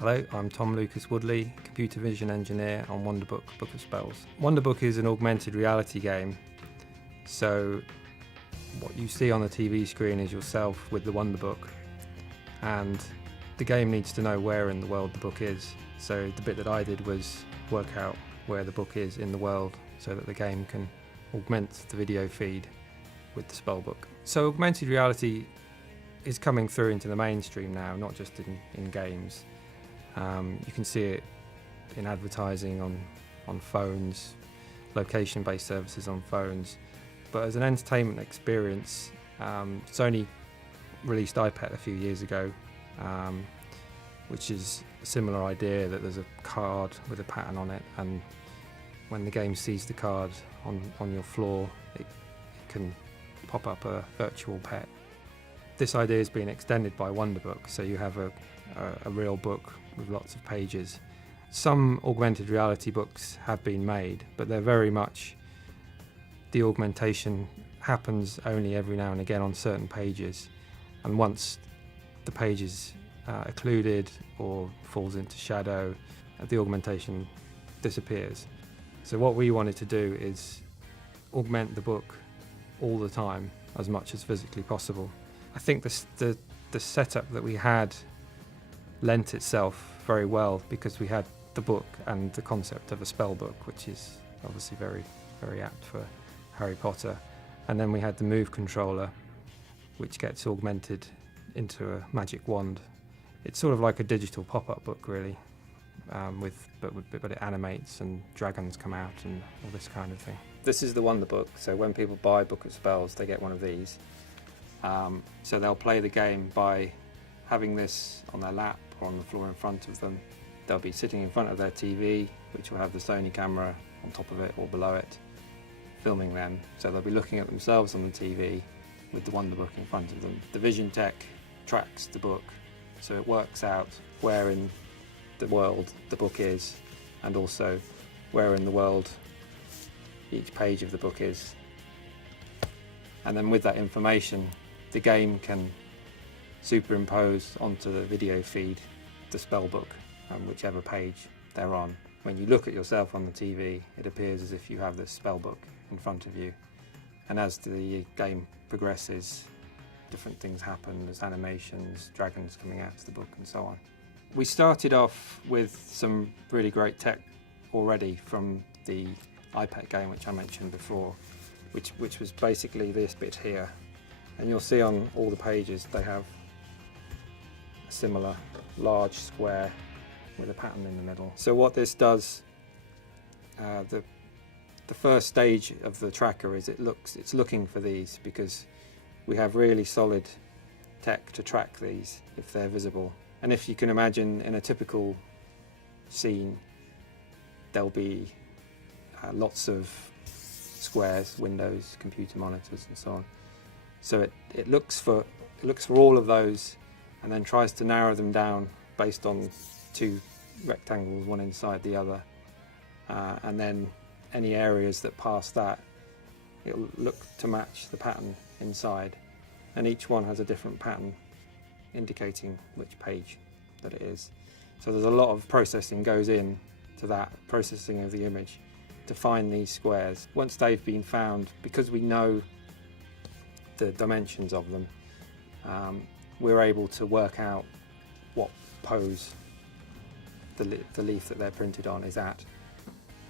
Hello, I'm Tom Lucas-Woodley, computer vision engineer on Wonderbook, Book of Spells. Wonderbook is an augmented reality game, so what you see on the TV screen is yourself with the Wonderbook, and the game needs to know where in the world the book is. So the bit that I did was work out where the book is in the world so that the game can augment the video feed with the spellbook. So augmented reality is coming through into the mainstream now, not just in games. You can see it in advertising on phones, location-based services on phones. But as an entertainment experience, Sony released iPad a few years ago, which is a similar idea that there's a card with a pattern on it, and when the game sees the card on your floor, it can pop up a virtual pet. This idea has been extended by Wonderbook, so you have a real book with lots of pages. Some augmented reality books have been made, but they're very much, the augmentation happens only every now and again on certain pages, and once the page is occluded or falls into shadow, the augmentation disappears. So what we wanted to do is augment the book all the time, as much as physically possible. I think the setup that we had lent itself very well because we had the book and the concept of a spell book, which is obviously very, very apt for Harry Potter. And then we had the Move controller, which gets augmented into a magic wand. It's sort of like a digital pop-up book, really, but it animates and dragons come out and all this kind of thing. This is the Wonderbook, so when people buy Book of Spells, they get one of these. So they'll play the game by having this on their lap or on the floor in front of them. They'll be sitting in front of their TV, which will have the Sony camera on top of it or below it, filming them. So they'll be looking at themselves on the TV with the Wonderbook in front of them. The vision tech tracks the book, so it works out where in the world the book is, and also where in the world each page of the book is. And then with that information, the game can superimpose onto the video feed the spellbook, whichever page they're on. When you look at yourself on the TV, it appears as if you have this spellbook in front of you. And as the game progresses, different things happen. There's animations, dragons coming out of the book, and so on. We started off with some really great tech already from the iPad game, which I mentioned before, which was basically this bit here. And you'll see on all the pages they have a similar large square with a pattern in the middle. So what this does, the first stage of the tracker is it's looking for these, because we have really solid tech to track these if they're visible. And if you can imagine, in a typical scene, there'll be lots of squares, windows, computer monitors, and so on. So it looks for all of those, and then tries to narrow them down based on two rectangles, one inside the other, and then any areas that pass that, it'll look to match the pattern inside, and each one has a different pattern indicating which page that it is. So there's a lot of processing goes in to that, processing of the image, to find these squares. Once they've been found, because we know the dimensions of them, we're able to work out what pose the leaf that they're printed on is at,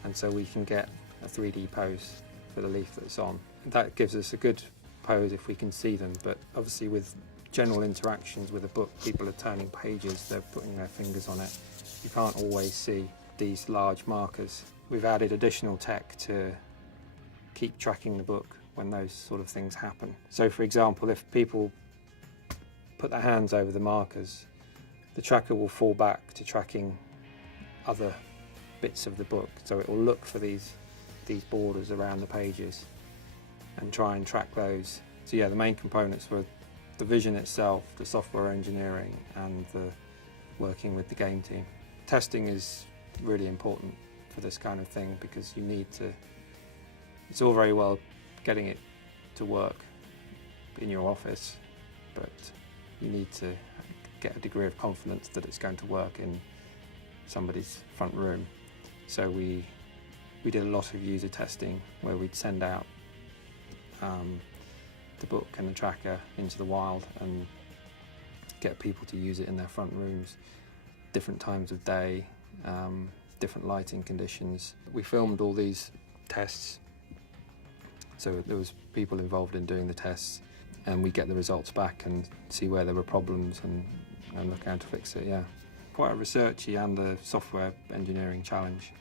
and so we can get a 3D pose for the leaf that's on. That gives us a good pose if we can see them, but obviously with general interactions with a book, people are turning pages, they're putting their fingers on it. You can't always see these large markers. We've added additional tech to keep tracking the book when those sort of things happen. So for example, if people put their hands over the markers, the tracker will fall back to tracking other bits of the book. So it will look for these borders around the pages and try and track those. So yeah, the main components were the vision itself, the software engineering, and the working with the game team. Testing is really important for this kind of thing, because you need to, it's all very well getting it to work in your office, but you need to get a degree of confidence that it's going to work in somebody's front room. So we did a lot of user testing where we'd send out the book and the tracker into the wild and get people to use it in their front rooms, different times of day, different lighting conditions. We filmed all these tests, so there was people involved in doing the tests, and we get the results back and see where there were problems and look how to fix it. Yeah, quite a researchy and a software engineering challenge.